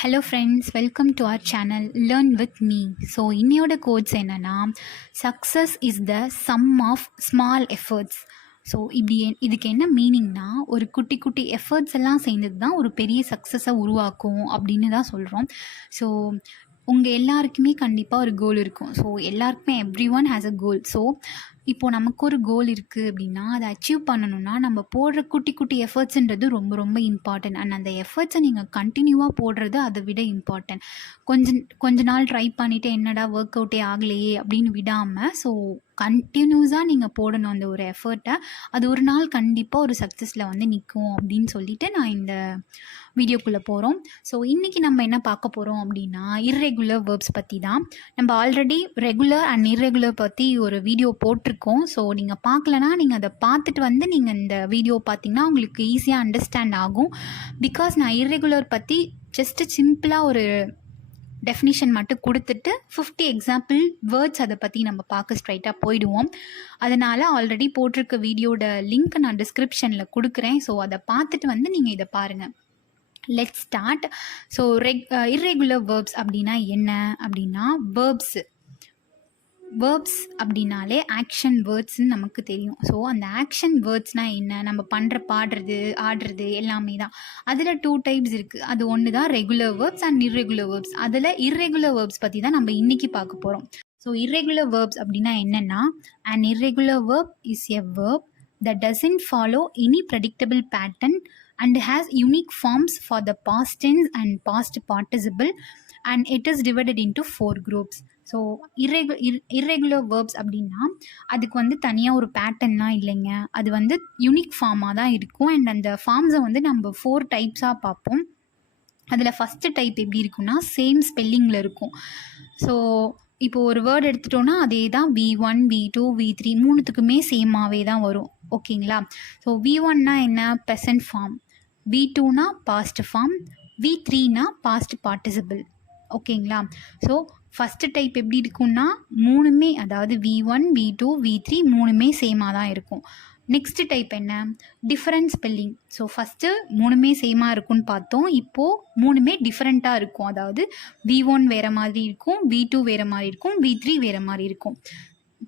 Hello friends, welcome to our channel learn with me. So இன்னையோட quotes என்னென்னா, success is the sum of small efforts. So இதுக்கு என்ன மீனிங்னா, ஒரு குட்டி குட்டி எஃபர்ட்ஸ் எல்லாம் சேர்ந்தது தான் ஒரு பெரிய சக்ஸஸை உருவாக்கும் அப்படின்னு தான் சொல்கிறோம். ஸோ உங்கள் எல்லாருக்குமே கண்டிப்பாக ஒரு கோல் இருக்கும். ஸோ எல்லாருக்குமே every one has a goal. So இப்போது நமக்கு ஒரு கோல் இருக்குது அப்படின்னா, அதை அச்சீவ் பண்ணணும்னா நம்ம போடுற குட்டி குட்டி எஃபர்ட்ஸுன்றது ரொம்ப ரொம்ப இம்பார்ட்டன்ட். அண்ட் அந்த எஃபர்ட்ஸை நீங்கள் கண்டினியூவாக போடுறது அதை விட இம்பார்ட்டன்ட். கொஞ்ச நாள் ட்ரை பண்ணிவிட்டு என்னடா ஒர்க் அவுட்டே ஆகலையே அப்படின்னு விடாமல், ஸோ கண்டினியூஸாக நீங்கள் போடணும் அந்த ஒரு எஃபர்ட்டை. அது ஒரு நாள் கண்டிப்பாக ஒரு சக்ஸஸில் வந்து நிற்கும் அப்படின்னு சொல்லிட்டு நான் இந்த வீடியோக்குள்ளே போகிறோம். ஸோ இன்றைக்கி நம்ம என்ன பார்க்க போகிறோம் அப்படின்னா, இர்ரெகுலர் வேர்ப்ஸ் பற்றி தான். நம்ம ஆல்ரெடி ரெகுலர் அண்ட் இர்ரெகுலர் பற்றி ஒரு வீடியோ போட்டிருக்கோம். ஸோ நீங்கள் பார்க்கலனா நீங்கள் அதை பார்த்துட்டு வந்து நீங்கள் இந்த வீடியோ பார்த்தீங்கன்னா உங்களுக்கு ஈஸியாக அண்டர்ஸ்டாண்ட் ஆகும். பிகாஸ் நான் இர்ரெகுலர் பற்றி ஜஸ்ட்டு சிம்பிளாக ஒரு டெஃபினிஷன் மட்டும் கொடுத்துட்டு 50 எக்ஸாம்பிள் வேர்ட்ஸ் அதை பற்றி நம்ம பார்க்க ஸ்ட்ரைட்டாக போயிடுவோம். அதனால் ஆல்ரெடி போட்டிருக்க வீடியோட லிங்க் நான் டிஸ்கிரிப்ஷனில் கொடுக்குறேன். ஸோ அதை பார்த்துட்டு வந்து நீங்கள் இதை பாருங்கள். Let's start. So irregular verbs அப்படின்னா என்ன அப்படின்னா, வேர்ப்ஸ் அப்படின்னாலே ஆக்ஷன் வேர்ட்ஸ்ன்னு நமக்கு தெரியும். ஸோ அந்த ஆக்ஷன் வேர்ட்ஸ்னால் என்ன, நம்ம பண்ணுற பாடுறது ஆடுறது எல்லாமே தான். அதில் 2 டைப்ஸ் இருக்குது. அது ஒன்று தான் regular verbs and irregular verbs. அதில் இர்ரெகுலர் வேர்ப்ஸ் பற்றி தான் நம்ம இன்றைக்கி பார்க்க போகிறோம். ஸோ இர்ரெகுலர் வேர்ப்ஸ் அப்படின்னா என்னென்னா, an irregular verb is a verb that doesn't follow any predictable pattern and has unique forms for the past tense and past participle, and it is divided into 4 groups. So irregular verbs அப்படின்னா அதுக்கு வந்து தனியாக ஒரு பேட்டர்ன்லாம் இல்லைங்க. அது வந்து unique ஃபார்மாக தான் இருக்கும். அண்ட் அந்த ஃபார்ம்ஸை வந்து நம்ம 4 டைப்ஸாக பார்ப்போம். அதில் ஃபஸ்ட்டு டைப் எப்படி இருக்குன்னா, சேம் ஸ்பெல்லிங்கில் இருக்கும். ஸோ இப்போ ஒரு வேர்டு எடுத்துட்டோன்னா அதே தான் V1, V2, V3 மூணுத்துக்குமே சேமாகவே தான் வரும். ஓகேங்களா? ஸோ V1னா என்ன, ப்ரெசன்ட் ஃபார்ம். V2னா பாஸ்ட் ஃபார்ம். V3னா பாஸ்ட் பார்ட்டிசிபிள். ஓகேங்களா? ஸோ ஃபஸ்ட்டு டைப் எப்படி இருக்குன்னா, மூணுமே அதாவது V1, V2, V3 மூணுமே சேமாக தான் இருக்கும். நெக்ஸ்ட் டைப் என்ன, டிஃப்ரெண்ட் ஸ்பெல்லிங். ஸோ ஃபஸ்ட்டு மூணுமே சேமாக இருக்கும்னு பார்த்தோம். இப்போது மூணுமே டிஃப்ரெண்ட்டாக இருக்கும். அதாவது V1 வேறு மாதிரி இருக்கும், V2 வேறு மாதிரி இருக்கும், V3 வேறு மாதிரி இருக்கும்.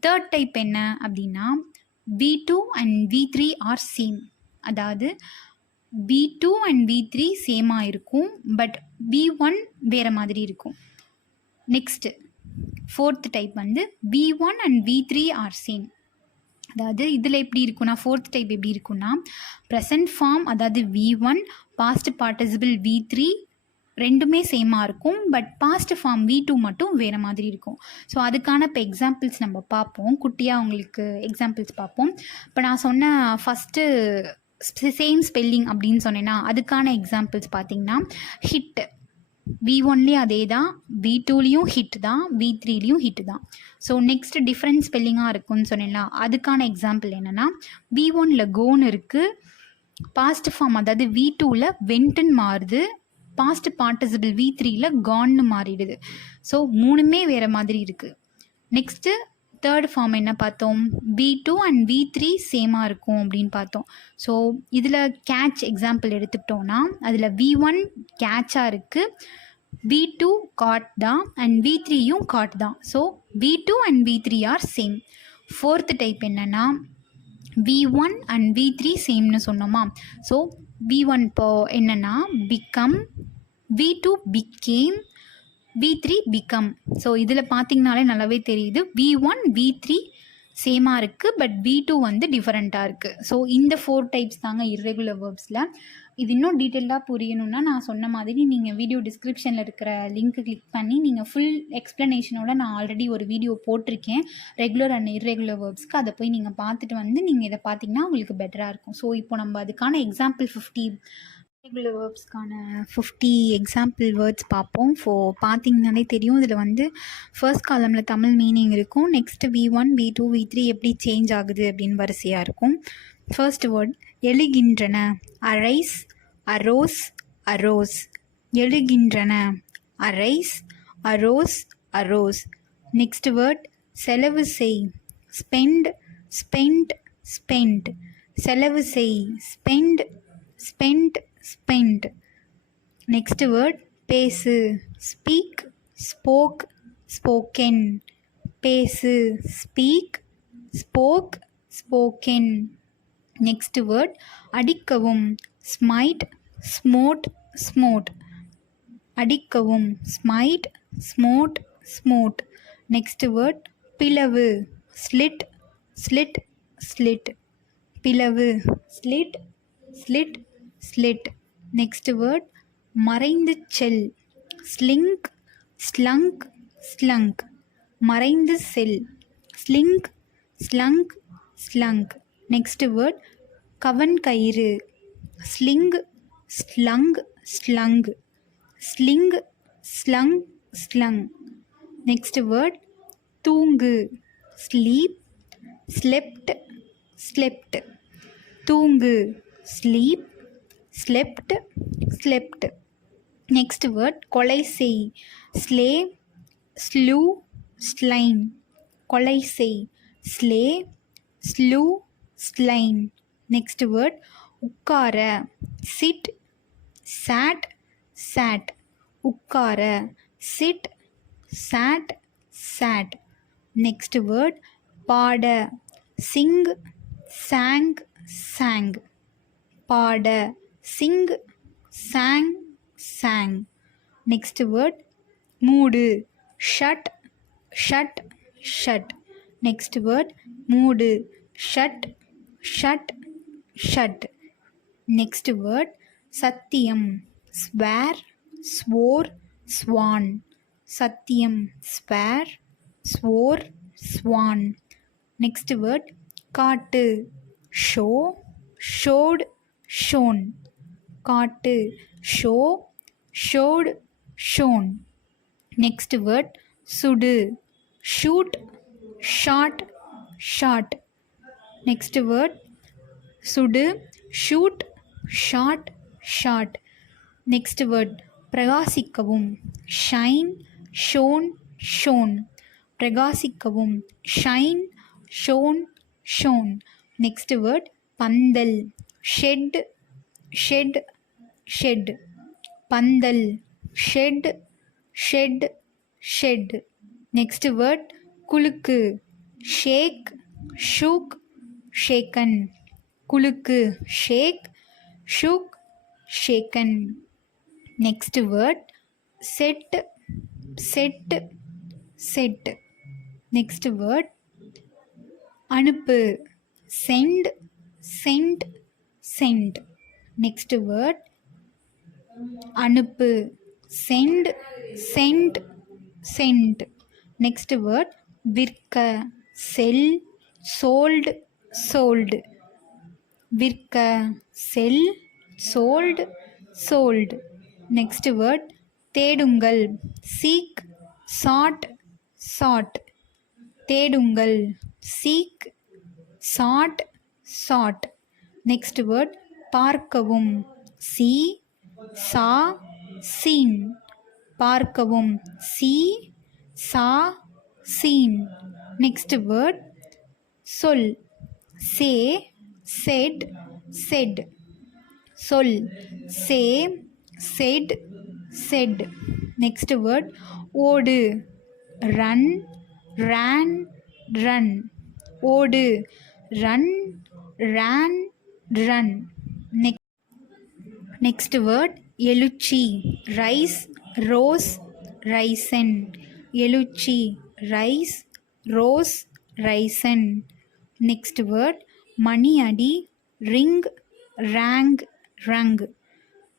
தேர்ட் டைப் என்ன அப்படின்னா, V2 and V3 R same. அதாவது V2 அண்ட் V3 சேமாக இருக்கும், பட் V1 வேறு மாதிரி இருக்கும். நெக்ஸ்ட்டு ஃபோர்த் டைப் வந்து V1 and V3 R same. அதாவது இதில் எப்படி இருக்குன்னா, ஃபோர்த் டைப் எப்படி இருக்குன்னா, ப்ரெசன்ட் ஃபார்ம் அதாவது V1, பாஸ்ட் பார்ட்டிசிபிள் V3 ரெண்டுமே சேமாக இருக்கும், பட் பாஸ்ட் ஃபார்ம் V2 மட்டும் வேறு மாதிரி இருக்கும். ஸோ அதுக்கான இப்போ எக்ஸாம்பிள்ஸ் நம்ம பார்ப்போம். குட்டியாக உங்களுக்கு எக்ஸாம்பிள்ஸ் பார்ப்போம். இப்போ நான் சொன்ன ஃபஸ்ட்டு சேம் ஸ்பெல்லிங் அப்படின்னு சொன்னேன்னா அதுக்கான எக்ஸாம்பிள்ஸ் பார்த்திங்கன்னா, ஹிட். V1லேயும் அதே தான், V2லேயும் ஹிட் தான், V3லேயும் ஹிட் தான். ஸோ நெக்ஸ்ட் டிஃப்ரெண்ட் ஸ்பெல்லிங்காக இருக்குன்னு சொன்னேன்னா அதுக்கான எக்ஸாம்பிள் என்னென்னா, V1ல் கோன் இருக்குது, பாஸ்ட் ஃபார்ம் அதாவது V2ல் வென்ட்டுன்னு மாறுது, பாஸ்ட் பார்ட்டிசிபிள் V3ல் கான்னு மாறிடுது. ஸோ மூணுமே வேறு மாதிரி இருக்குது. நெக்ஸ்ட்டு தேர்ட் ஃபார்ம் என்ன பார்த்தோம், V2 அண்ட் V3 சேமாக இருக்கும் அப்படின்னு பார்த்தோம். ஸோ இதில் கேட்ச் எக்ஸாம்பிள் எடுத்துக்கிட்டோன்னா அதில் V1 கேட்சாக இருக்குது, V2 காட் தான், அண்ட் V3யும் காட் தான். So V2 and V3 R same. Fourth type என்னென்னா, V1 அண்ட் V3 சேம்னு சொன்னோமா. ஸோ V1 இப்போ என்னென்னா become, V2 became, V3 become. So இதில் பார்த்திங்கனாலே நல்லாவே தெரியுது, V1 V3 சேமாக இருக்குது, பட் V2 வந்து டிஃப்ரெண்ட்டாக இருக்குது. ஸோ இந்த 4 டைப்ஸ் தாங்க இர்ரெகுலர் வேர்ப்ஸில். இது இன்னும் டீட்டெயிலாக புரியணுன்னா நான் சொன்ன மாதிரி நீங்கள் வீடியோ டிஸ்கிரிப்ஷனில் இருக்கிற லிங்க்கு கிளிக் பண்ணி நீங்கள் ஃபுல் எக்ஸ்ப்ளனேஷனோட நான் ஆல்ரெடி ஒரு வீடியோ போட்டிருக்கேன் ரெகுலர் அண்ட் இர்ரெகுலர் வேர்ப்ஸ்க்கு. அதை போய் நீங்கள் பார்த்துட்டு வந்து நீங்கள் இதை பார்த்தீங்கன்னா உங்களுக்கு பெட்டராக இருக்கும். ஸோ இப்போ நம்ம அதுக்கான எக்ஸாம்பிள் 50 இர்ரெகுலர் வேர்ப்ஸ்க்கான 50 எக்ஸாம்பிள் வேர்ட்ஸ் பார்ப்போம். ஸோ பார்த்தீங்கன்னாலே தெரியும், இதில் வந்து ஃபர்ஸ்ட் காலமில் தமிழ் மீனிங் இருக்கும். நெக்ஸ்ட்டு V1, V2, V3 எப்படி சேஞ்ச் ஆகுது அப்படின்னு வரிசையாக இருக்கும். ஃபர்ஸ்ட் வேர்ட் எழுகின்றன, அரைஸ், அரோஸ், அரோஸ். எழுகின்றன, arise, arose, arose. Next word செலவு செய், ஸ்பெண்ட், ஸ்பெண்ட், ஸ்பெண்ட். செலவு செய், spend, spend, spent. Next word பேசு ஸ்பீக் ஸ்போக் ஸ்போக்கன் பேசு speak spoke spoken next word அடிக்கவும் smite smote ஸ்மோட் அடிக்கவும் smite smote ஸ்மோட் next word பிளவு ஸ்லிட் ஸ்லிட் ஸ்லிட் பிளவு slit slit slit next word மறைந்து செல் ஸ்லிங்க் ஸ்லங்க் ஸ்லங்க் மறைந்து செல் ஸ்லிங்க் ஸ்லங்க் ஸ்லங்க் நெக்ஸ்ட் வேர்ட் கவன் கயிறு sling slung slung sling slung slung next word தூங்கு sleep slept slept தூங்கு sleep slept slept next word கொலை செய் ஸ்லே ஸ்லூ ஸ்லைன் கொலை செய் slay slew slain next word உட்கார சிட் சாட் சாட் உட்கார sit sat chat next word பாட sing sang sang பாட sing sang sang next word மூடு shut shut shut next word மூடு shut shut shut next word சத்தியம் swear swore Swan சத்தியம் swear swore sworn next word காட்டு show showed shown காட்டு show showed shown next word சுடு shoot shot shot next word சுடு shoot shot shot next word பிரகாசிக்கவும் shine shone shone பிரகாசிக்கவும் shine shone shone next word பந்தல் shed shed shed பந்தல் shed shed shed next word குலுக்கு shake shook shaken குலுக்கு shake shook shaken next word set set set next word அனுப்பு sent sent sent next word அனுப்பு sent sent sent next word விற்க sell sold sold விற்க sell sold sold next word தேடுங்கள் seek sought sought தேடுங்கள் seek sought chat next word பார்க்கவும் see saw seen பார்க்கவும் see saw seen next word சொல் say said said சொல் say said set next word ஓடு run ran run ஓடு run ran run next word எழுச்சி rise rose risen எழுச்சி rise rose risen next word மணி அடி ring ரேங் ரங்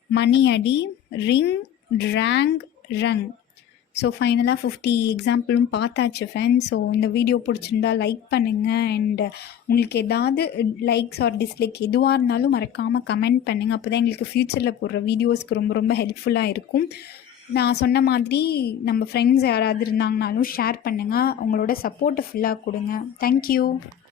மணி அடி ரிங் ரேங் ரங் so ஃபைனலாக 50 எக்ஸாம்பிளும் பார்த்தாச்சு ஃப்ரெண்ட்ஸ். ஸோ இந்த வீடியோ பிடிச்சிருந்தா லைக் பண்ணுங்கள். அண்ட் உங்களுக்கு ஏதாவது லைக்ஸ் ஆர் டிஸ்லைக் எதுவாக இருந்தாலும் மறக்காமல் கமெண்ட் பண்ணுங்கள். அப்போ தான் எங்களுக்கு ஃப்யூச்சரில் போடுற வீடியோஸ்க்கு ரொம்ப ரொம்ப ஹெல்ப்ஃபுல்லாக இருக்கும். நான் சொன்ன மாதிரி நம்ம ஃப்ரெண்ட்ஸ் யாராவது இருந்தாங்கனாலும் ஷேர் பண்ணுங்கள். உங்களோட சப்போர்ட்டை ஃபுல்லாக கொடுங்க. தேங்க்யூ.